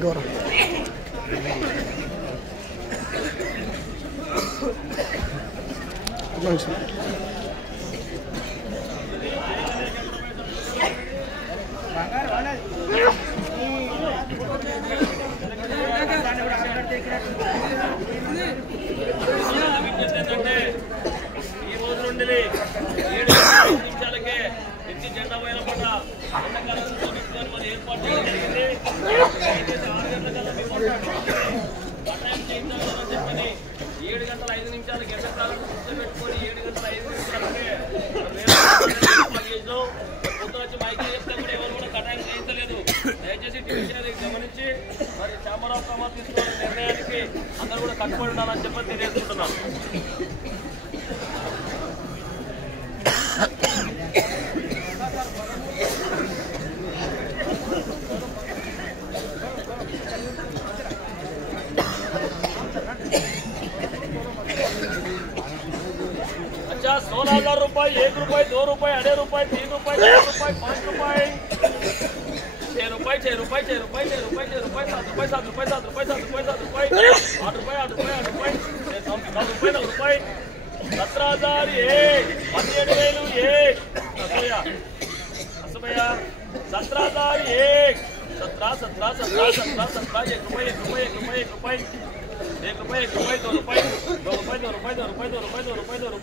गौरव జెండా పైన పడ్డ మన ఏర్పాటు జరిగింది. 7 గంటల 5 నిమిషాలకి ఎండాకాలం కూర్చోబెట్టుకొని 7 గంటల 5 నిమిషాలకే పొద్దున వచ్చి మైకి చెప్తే కూడా ఎవరు కూడా కటాయం చేయించలేదు. దయచేసి విషయాన్ని గమనించి మరి చామరావు కమార్ తీసుకున్న నిర్ణయానికి అందరూ కూడా కట్టుబడి ఉండాలని చెప్పి తెలియజేస్తున్నాను. अच्छा 16,000 रुपये, 1 रुपये, 2 रुपये, आधे रुपये, 3 रुपये, 4 रुपये, 5 रुपये, 6 रुपये, 6 रुपये, 6 रुपये, 6 रुपये, 6 रुपये, 7 रुपये, 7 रुपये, 7 रुपये, 7 रुपये, 7 रुपये, 8 रुपये, 8 रुपये, 8 रुपये, 9 रुपये, 9 रुपये, 17,000 1, 17,000 1, भैया 17,000 1, 17, 17, 17, 17, 17, 1 रुपये, 1 रुपये, 1 रुपये, 1 रुपये, 1 रुपये, 1 रुपये, 2 रुपये, 2 रुपये, 2 रुपये, 2 रुपये, 2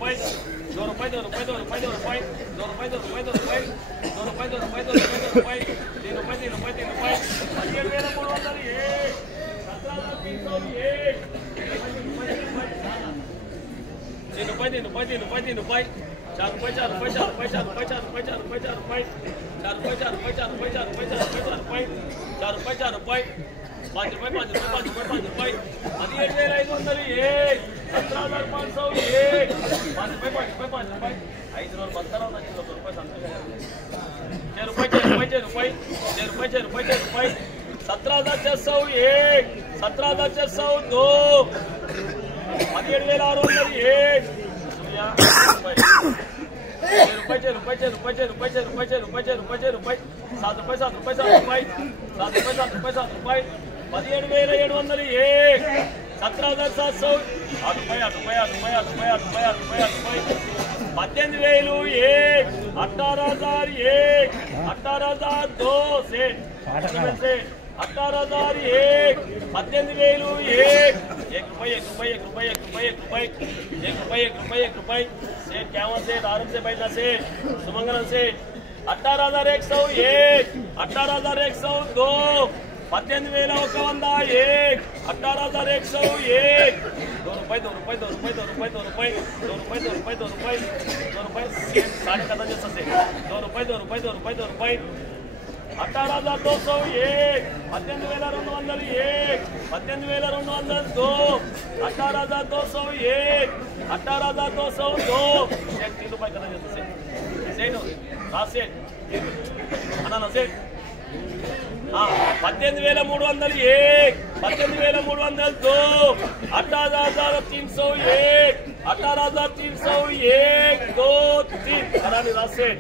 रुपये, 2 रुपये, 2 रुपये, 2 रुपये, 2 रुपये, 2 रुपये, 2 रुपये, 2 रुपये, 2 रुपये, 2 रुपये, 2 रुपये, 2 रुपये, 2 रुपये, 2 रुपये, 3 रुपये, 3 रुपये, 3 रुपये, 17,301, 17,301, 3 रुपये, 3 रुपये, 3 रुपये, 3 रुपये, 4 रुपये, 4 रुपये, 4 रुपये, 4 रुपये, 4 रुपये, 4 रुपये, 4 रुपये, 4 रुपये, 4 रुपये, 4 रुपये, 4 रुपये, 4 रुपये, 4 रुपये, 4 रुपये, 4 रुपये, 4 रुपये, 5 रुपये, 5 रुपये, 5 रुपये, 5 रुपये, 17,501, 17,501, 5 रुपये, 5 रुपये, 5 रुपये, 5 रोज बंतर होता है 2 रुपये संतोष 6 रुपये, 6 रुपये, 6 रुपये, 6 रुपये, 6 रुपये, 6 रुपये, 17,601, 17,602, 17,601, 6 रुपये, 6 रुपये, 6 रुपये, 6 रुपये, 6 रुपये, 6 रुपये, 6 रुपये, 6 रुपये, 7 रुपये, 7 रुपये, 7 रुपये, 7 रुपये, 7 रुपये, 7 रुपये, 17,701, 17,700, 8 रुपये, 8 रुपये, 8 रुपये, 8 रुपये, 8 रुपये, 8 रुपये, 8 रुपये, 18,001, 18,001, 18,002 सेठ, 18,001, 18,001, 1 रुपये, 1 रुपये, 1 रुपये, 1 रुपये, 1 रुपये, 1 रुपये, 1 रुपये, 1 रुपये, सेठ क्यावन सेठ, आरम से बैठा सेठ, सुमंगलम सेठ, 18,101, 18,102, 18,101, 18,101, 2 रुपये, 2 रुपये, 2 रुपये, 2 रुपये, 2 रुपये, 2 रुपये, 2 रुपये, 2 रुपये, 2 रुपये, साढ़े कदम जैसा से 2 रुपये, 2 रुपये, 2 रुपये, 2 रुपये, 18,201, 18,201, 18,202, 18,201, 18,202, 3 रुपये कदम जैसा से सेठ हो हाँ सेठ अना सेठ हाँ 18,301, 18,302, 18,301, 18,301, 2, 3 अना सेठ